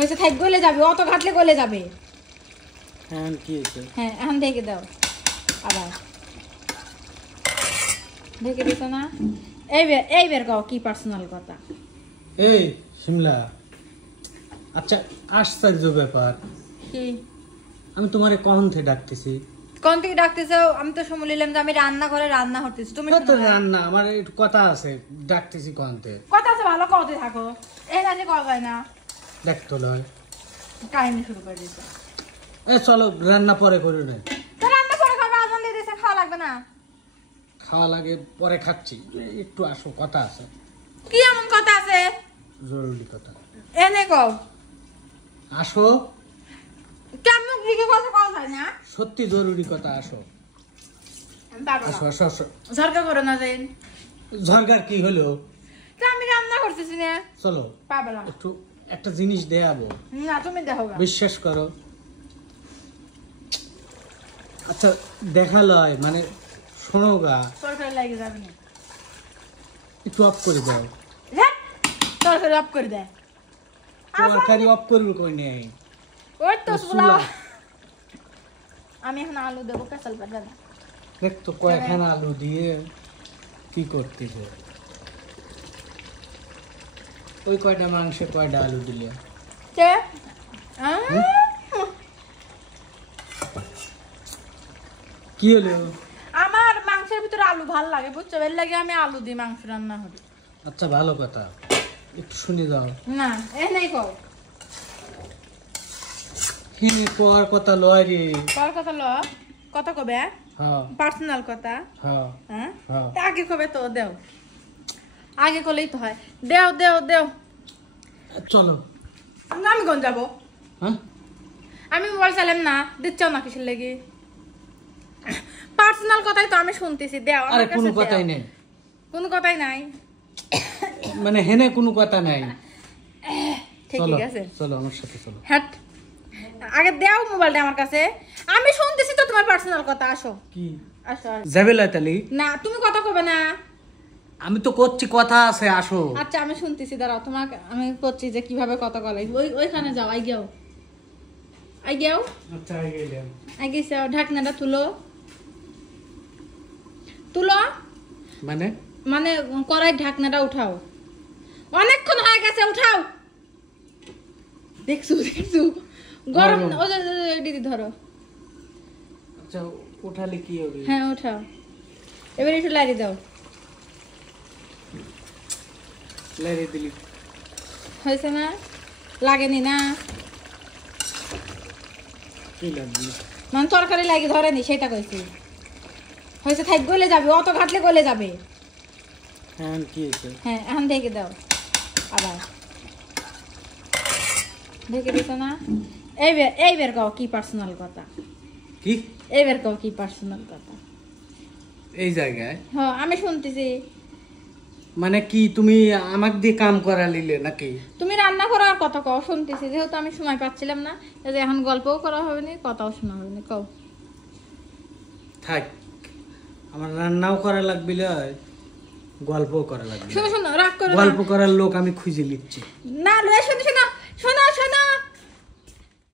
হয়েছে থাক গলে যাবে, অত ঘাটলে গলে যাবে। হ্যাঁ কি হয়েছে? হ্যাঁ এখন ঢেকে দাও, আবার ঢেকে দিত না। এইবার কও কি পার্সোনাল কথা। এই শিমলা, আচ্ছা আশ্চর্য ব্যাপার, কি আমি তোমারে কখন থেকে ডাকতেছি। কোন থেকে ডাকতেছো? আমি তো শুনলাম যে আমি রান্না করে রান্না করতেছি, তুমি তো রান্না আমার একটু কথা আছে, ডাকতেছি কখন থেকে। কথা আছে ভালো কওতে থাকো, এই রাতে কওয়া যায় না, দেখতো লয় কাহিনী শুরু করে দিছো। চলো রান্না পরে করি না। তো রান্না করে খাবে, আজান দিয়ে দিয়েছে, খাওয়া লাগবে না? খাওয়া লাগে পরে খাচ্ছি, একটু আসো কথা আছে। কি এমন কথা আছে? জরুরি কথা। এনে কও, আসো। কেমন দিকে কথা কওয়া যায় না? সত্যি জরুরি কথা, আসো আসো আসো আসো। ঝরকা করো না যাইন। ঝরকার কি হলো? তো আমি রান্না করতেছি না। চলো পাবে না, একটু একটা জিনিস দেখাবো, না তুমি দেখো গা। বিশ্বাস করো। আচ্ছা দেখালয় মানে শোনো গা, তরকারি লাগে যাবে না, একটু অফ করে দাও। তরকারি অফ করে দেয়। তরকারি অফ করবো কই নেই। ওই তো পোলাও। আমি এখন আলু দেবো, কাঁচাল পাতা না। দেখ তো কয়খানা আলু দিয়ে কি করতেছে। ওই কয়টা মাংসে কয়টা আলু দিলে? কে? কি হলো? আমার মাংসের ভিতরে আলু ভাল লাগে, বুঝছো? এর লাগে আমি আলু দিই মাংস রান্না করি। আচ্ছা ভালো কথা, একটু শুনে দাও। না এ নাই কও, হিনে কোয়ার কথা লয় রে। কর কথা ল, কথা কবে? হ্যাঁ পার্সোনাল কথা। হ্যাঁ হ্যাঁ হ্যাঁ। তা আগে কবে তো দেও, আগে করলেই তো হয়। দেও দেও দেও। চলো। আমি কোন যাবো? হ্যাঁ আমি মোবাইল চালাম না, দিচ্ছ না কিসের লেগে? পার্সোনাল কথাই তো আমি শুনতেছি, দেও। আরে কোনো কথাই নেই, কোনো কথাই নাই, মানে হেনে কোনো কথা নাই। চলো ঠিক আছে চলো আমার সাথে চলো। হ্যাট, আগে দেও মোবাইলটা আমার কাছে, আমি শুনতেছি তো তোমার পার্সোনাল কথা। আসো কি আসো আসো। যাবে লয়তালি? না তুমি কথা কবে না। আমি তো করছি, কথা আছে, আসো। আচ্ছা আমি শুনতেছি, দাঁড়াও তোমাকে আমি করছি যে কিভাবে কথা বলাই। ওইখানে যাও, আই গেও আই গেও আচ্ছা আই গেলাম। আই গেছে। ঢাকনাটা তুলো তুলো, মানে মানে কড়াই ঢাকনাটা উঠাও, অনেকক্ষণ হয়ে গেছে, উঠাও। দেখছো দেখছো গরম। ও দিদি ধরো। আচ্ছা উঠালে কি হবে? হ্যাঁ উঠাও, এবার একটু লাড়ি দাও। লাইরে দিলি হয়েছে না? লাগেনি না? কি লাগবে? মানে তরকারি লাগে ধরেনি সেটা কইছি। হয়েছে থাক গলে যাবে, অত ঘাটলে গলে যাবে। হ্যাঁ কি হয়েছে? হ্যাঁ এখন ঢেকে দাও, আবার ঢেকে দিত না। এইবার কও কি পার্সোনাল কথা। কি এইবার কও কি পার্সোনাল কথা। এই জায়গায় হ্যাঁ আমি শুনতেছি। মানে কি তুমি আমাকে দিয়ে কাম করা নিলে নাকি? তুমি রান্না করার কথা কও, শুনতেছি। যেহেতু আমি সময় পাচ্ছিলাম না, এই যে এখন গল্পও করা হবে না, কথাও শোনা হবে না, কও। থাক, আমার রান্নাও করা লাগবে, গল্পও করা লাগবে। শোনো শোনো, রাগ করো না। গল্প করার লোক আমি খুঁজে নিচ্ছি। না লয়ে শুনে শুনে